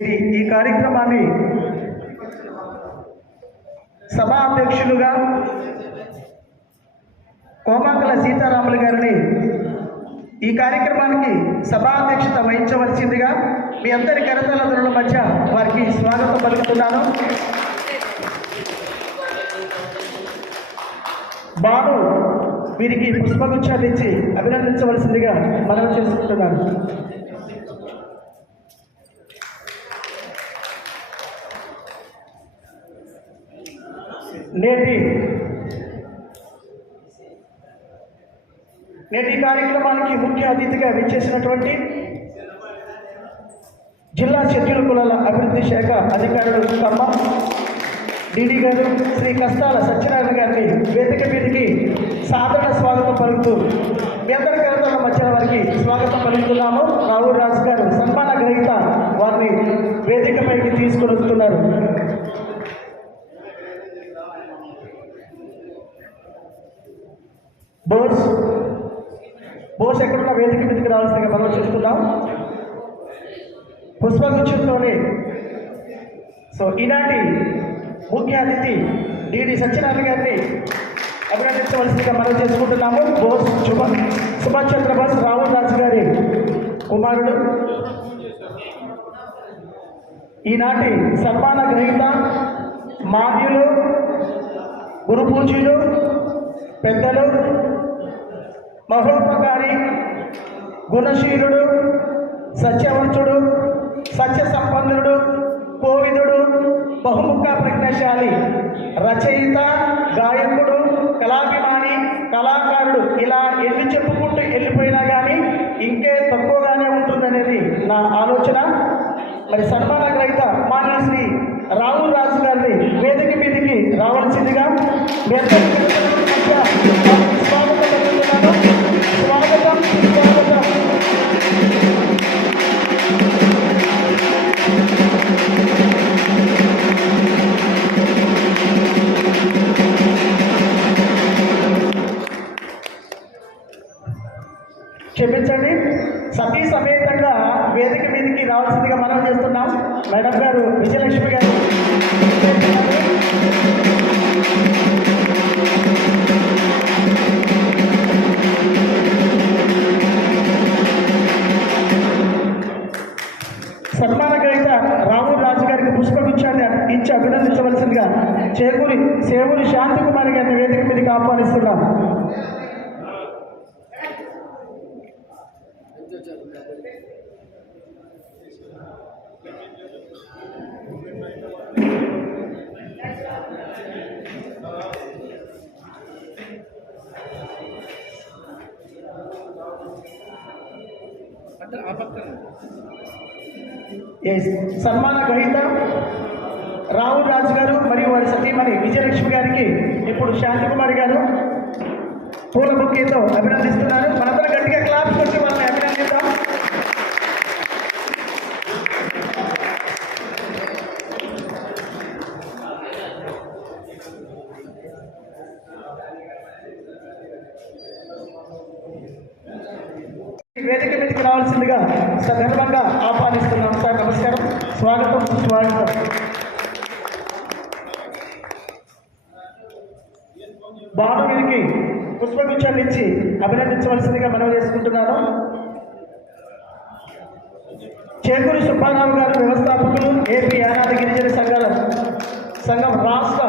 ఈ ఈ కార్యక్రమాన్ని సభా అధ్యక్షులుగా కోమాకల సీతారాములు గారిని ఈ కార్యక్రమానికి సభా అధ్యక్షత వహించవలసిందిగా మీ అందరి కరతలదరుల మధ్య వారికి స్వాగతం పలుకుతున్నాను. బాబు వీరికి పుష్పగుచ్చాలు ఇచ్చి అభినందించవలసిందిగా మనం చేసుకుంటున్నాను. నేటి నేటి కార్యక్రమానికి ముఖ్య అతిథిగా విచ్చేసినటువంటి జిల్లా షెడ్యూల్ కులాల అభివృద్ధి శాఖ అధికారులు కమ్మ డిడి గారు శ్రీ కష్టాల సత్యనారాయణ గారిని వేదిక మీదకి సాధారణ స్వాగతం పలుకుతూ మీ అందరి కరతల వారికి స్వాగతం పలుకుతున్నాము రావు రాజు గారు సన్మాన గ్రహీత వారిని వేదికపైకి తీసుకుని వస్తున్నారు బోర్స్ బోర్స్ ఎక్కడున్న వేదిక మీదకి రావాల్సిందిగా మనం చూస్తున్నాం. పుష్పగుచ్చంలోనే సో ఈనాటి ముఖ్య అతిథి డిడి సత్యనారాయణ గారిని అభినందించవలసిందిగా మనం చేసుకుంటున్నాము. బోస్ శుభ సుభాష్ చంద్రబోస్ రాహుల్ రాజు గారి కుమారుడు. ఈనాటి సన్మాన గ్రహీత మాన్యులు గురు పూజలు పెద్దలు మహోపకారి గుణశీలుడు సత్యవంతుడు సత్య సంపన్నుడు కోవిదుడు బహుముఖ ప్రజ్ఞశాలి రచయిత గాయకుడు కళాభిమాని కళాకారుడు. ఇలా ఎన్ని చెప్పుకుంటూ వెళ్ళిపోయినా కానీ ఇంకే తక్కువగానే ఉంటుందనేది నా ఆలోచన. మరి సన్మాన గ్రహీత మాన్య శ్రీ రాహుల్ రాజు గారిని వేదిక మీదికి రావాల్సిందిగా మేడం గారు విజయలక్ష్మి గారు. సన్మాన గ్రహీత రాజు గారికి పుష్పగుచ్చాన్ని ఇచ్చి అభినందించవలసిందిగా చేకూరి సేవూరి శాంతికుమారి గారిని వేదిక మీదకి ఆహ్వానిస్తున్నాం సన్మాన గ్రహీత రాహుల్ రాజు గారు మరియు వారి సతీమణి విజయలక్ష్మి గారికి ఇప్పుడు శాంతికుమారి గారు పూల బుక్కేతో అభినందిస్తున్నారు. మనందరం గట్టిగా క్లాప్ కొట్టి వాళ్ళని అభినందిద్దాం ఈ వేదిక మీదకి రావాల్సిందిగా సందర్భంగా ఆహ్వానిస్తున్నాం. సార్ నమస్కారం. స్వాగతం. స్వాగతం. బాణుడికి పుష్పగుచ్చాన్ని ఇచ్చి అభినందించవలసిందిగా మనం చేసుకుంటున్నాను. చేకూరి సుబ్బారావు గారు వ్యవస్థాపకులు ఏపీ యానాది గిరిజన సంఘాల సంఘం రాష్ట్ర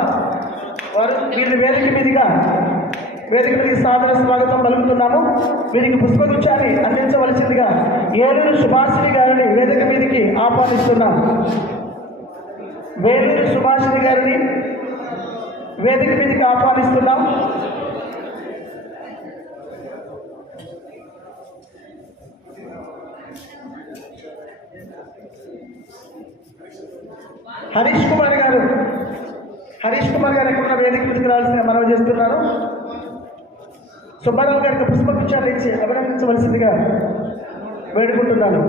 వారు వీళ్ళు వేదిక మీదుగా వేదిక మీదకి సాదర స్వాగతం పలుకుతున్నాము. వీరికి పుష్పగుచ్చాన్ని అందించవలసిందిగా ఏలూరు సుభాషిణి గారిని వేదిక మీదకి ఆహ్వానిస్తున్నాం. వేలూరు సుభాషిణి గారిని వేదిక మీదకి ఆహ్వానిస్తున్నాం. హరీష్ కుమార్ గారు హరీష్ కుమార్ గారు ఎక్కడ వేదిక మీదకి రావాల్సిన మనవి చేస్తున్నారు. సుబ్బారావు గారికి పుష్పగుచ్చాలు ఇచ్చి అభినందించవలసిందిగా వేడుకుంటున్నాను.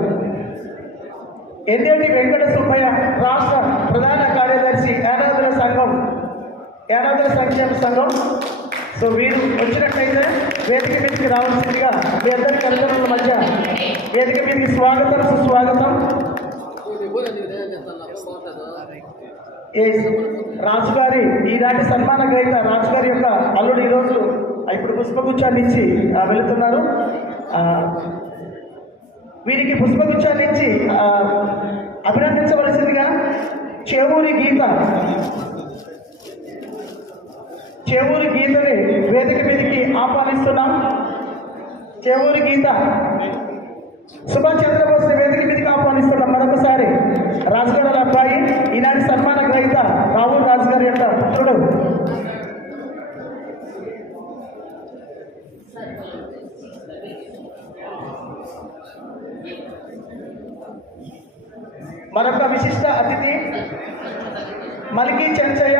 ఎన్ఎండి వెంకట సుబ్బయ్య రాష్ట్ర ప్రధాన కార్యదర్శి యానాదుల సంఘం యానాదుల సంక్షేమ సంఘం. సో వీరు వచ్చినట్లయితే వేదిక మీదకి రావాల్సిందిగా మీ అందరి తల్లిదండ్రుల మధ్య వేదిక మీదకి స్వాగతం సుస్వాగతం. ఏ రాజుగారి ఈనాటి సన్మాన గ్రహీత రాజుగారి యొక్క అల్లుడు ఈరోజు ఇప్పుడు పుష్పగుచ్చాన్ని ఇచ్చి వెళుతున్నారు. వీరికి పుష్పగుచ్చాన్ని ఇచ్చి అభినందించవలసిందిగా చేవూరి గీత చేవూరి గీతని వేదిక మీదకి ఆహ్వానిస్తున్నాం. చేవూరి గీత సుభాష్ చంద్రబోస్ వేదిక మీదకి ఆహ్వానిస్తున్నాం. మరొకసారి రాజుగారి అబ్బాయి ఈనాటి సన్మాన గ్రహీత రాహుల్ రాజు గారి యొక్క పుత్రుడు. మరొక విశిష్ట అతిథి మల్కి చెంచయ్య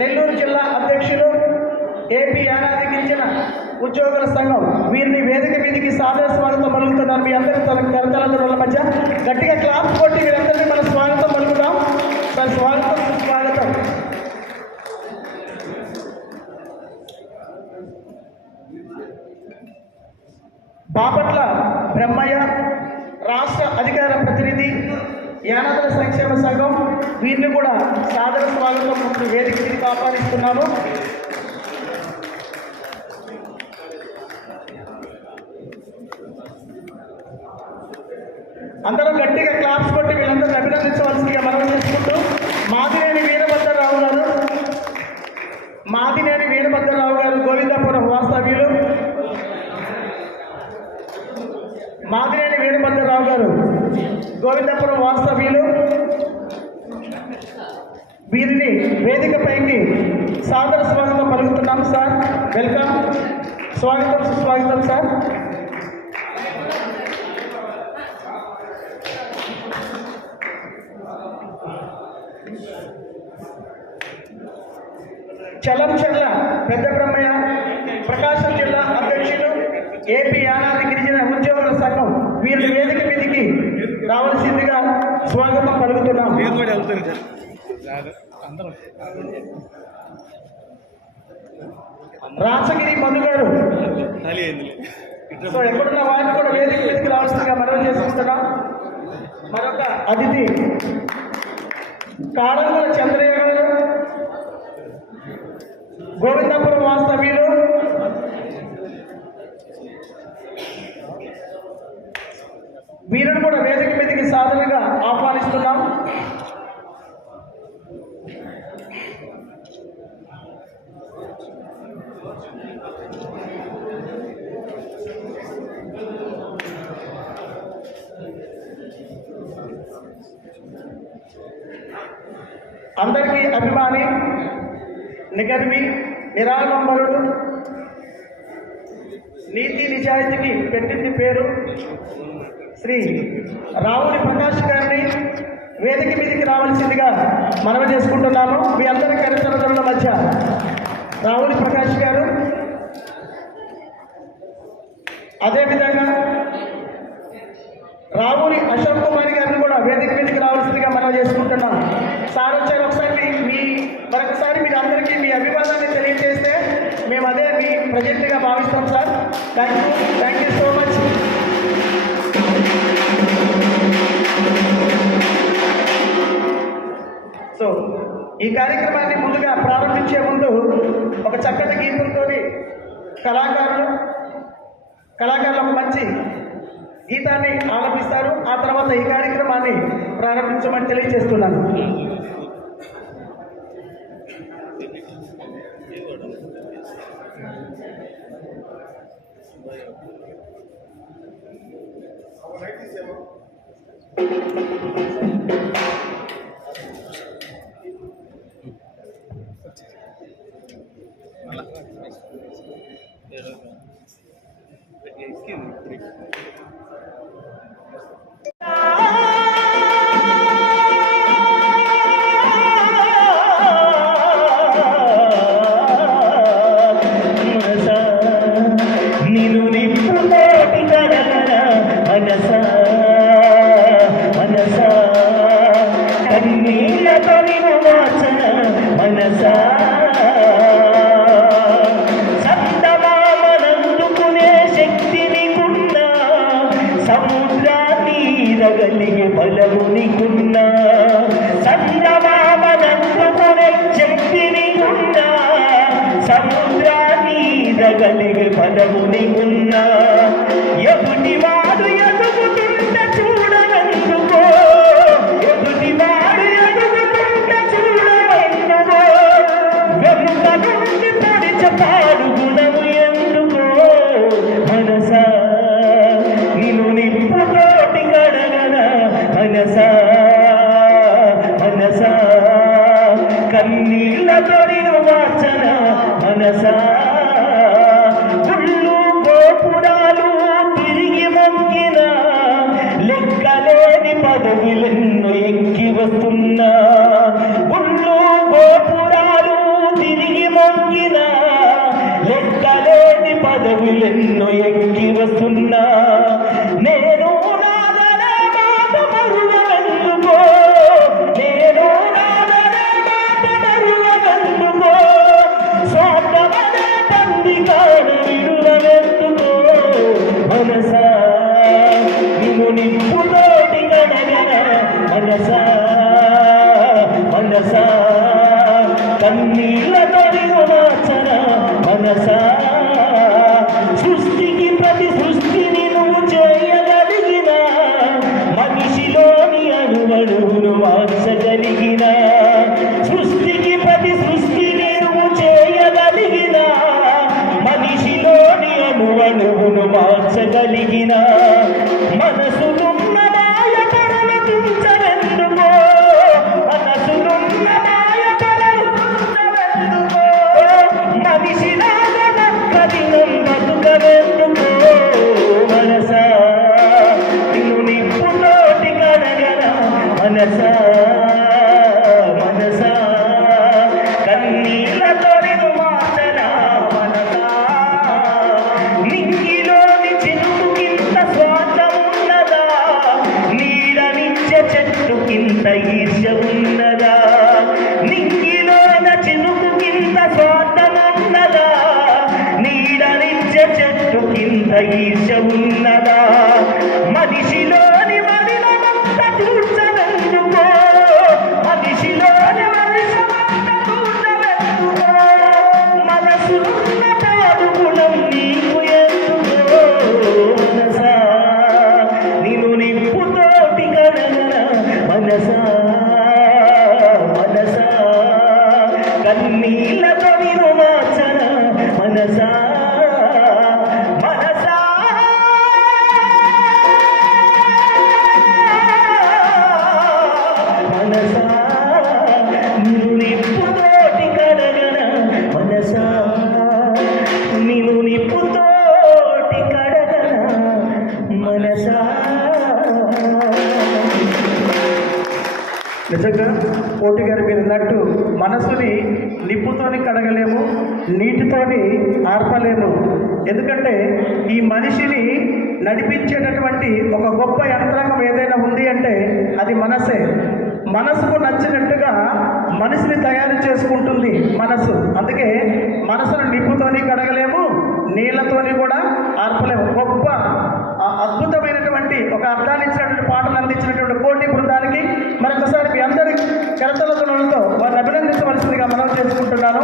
నెల్లూరు జిల్లా అధ్యక్షులు ఏపీ యానాది గిరిజన ఉద్యోగుల సంఘం. వీరిని వేదిక మీదికి సాదర స్వాగతం పలుకుతున్నారు మీ అందరి తల కరతలందరుల మధ్య గట్టిగా క్లాప్ కొట్టి వీరందరినీ మన స్వాగతం పలుకుదాం. సార్ స్వాగతం స్వాగతం. బాపట్ల బ్రహ్మయ్య యానాదుల సంక్షేమ సంఘం వీరిని కూడా సాదర స్వాగతం ముందు వేదిక తిరిగి ఆహ్వానిస్తున్నాము. అందరూ గట్టిగా క్లాప్స్ కొట్టి వీళ్ళందరూ అభినందించవలసిందిగా మనం చేసుకుంటూ మాదిరేని వీర గారు మాదినేని వీరభద్రరావు గారు గోవిందాపురం వాస్తవ్యులు మాదినేని వీరభద్రరావు గారు గోవిందపురం వాస్తవ్యులు. వీరిని వేదిక పైకి సాదర స్వాగతం పలుకుతున్నాం సార్. వెల్కమ్. స్వాగతం సుస్వాగతం సార్. చలం చెర్ల పెద్ద బ్రహ్మయ్య ప్రకాశం జిల్లా అధ్యక్షులు ఏపీ యానాది గిరిజన ఉద్యోగుల సంఘం వీరి రావాల్సిందిగా స్వాగతం పలుకుతున్నాం. రాచగిరి మధు గారు. సో ఎక్కడున్న వారిని కూడా వేదిక మీదకి రావాల్సిందిగా మనవి చేసుకుంటున్నాం మరొక అతిథి కాళంగుల చంద్రయ్య గారు గోవిందపురం వాస్తవ్యులు వీరిని కూడా వేదిక మీదకి సాధనగా ఆహ్వానిస్తున్నాం. అందరికీ అభిమాని నిగర్వి నిరాడంబరుడు నీతి నిజాయితీకి పెట్టింది పేరు. శ్రీ రావుని ప్రకాష్ గారిని వేదిక మీదకి రావాల్సిందిగా మనవి చేసుకుంటున్నాను. మీ అందరి కరితరతల మధ్య రావుని ప్రకాష్ గారు అదేవిధంగా రావుని అశోక్ కుమార్ గారిని కూడా వేదిక మీదకి రావాల్సిందిగా మనవి చేసుకుంటున్నాం సార్ వచ్చారు ఒకసారి మీ- మరొకసారి మీరు అందరికీ మీ అభివాదాన్ని తెలియజేస్తే మేము అదే మీ ప్రజెంట్గా భావిస్తాం sir. Thank you thank you so much కార్యక్రమాన్ని ముందుగా ప్రారంభించే ముందు ఒక చక్కటి గీతంతో కళాకారులు కళాకారులు ఒక మంచి గీతాన్ని ఆలపిస్తారు. ఆ తర్వాత ఈ కార్యక్రమాన్ని ప్రారంభించమని తెలియజేస్తున్నాను. నిను పదవులెన్నో ఎక్కి వస్తున్నా. నేను మనసా మాట మరువెందుకో నేను నాదనే మాట చెట్టుకింత ఈర్ష్య ఉన్నదా? నింగిలోన చినుకుకింత స్వార్థం ఉన్నదా? చెట్టు కింద ఈర్ష్య ఉన్నదా కోటి గారు మీరు అన్నట్టు మనసుని నిప్పుతోని కడగలేము నీటితోని ఆర్పలేము. ఎందుకంటే ఈ మనిషిని నడిపించేటటువంటి ఒక గొప్ప యంత్రాంగం ఏదైనా ఉంది అంటే అది మనసే. మనసుకు నచ్చినట్టుగా మనిషిని తయారు చేసుకుంటుంది మనసు. అందుకే మనసును నిప్పుతోని కడగలేము నీళ్ళతోని కూడా ఆర్పలేము. గొప్ప అద్భుతమైనటువంటి ఒక అర్థాన్ని ఇచ్చినటువంటి పాటలు అందించినటువంటి కోటి బృందానికి మరొకసారి మీ అందరి కరతలతో వారిని అభినందించవలసిందిగా మనం చేసుకుంటున్నాను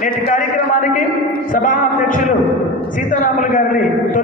నేటి కార్యక్రమానికి సభా అధ్యక్షులు సీతారాములు గారిని తొలి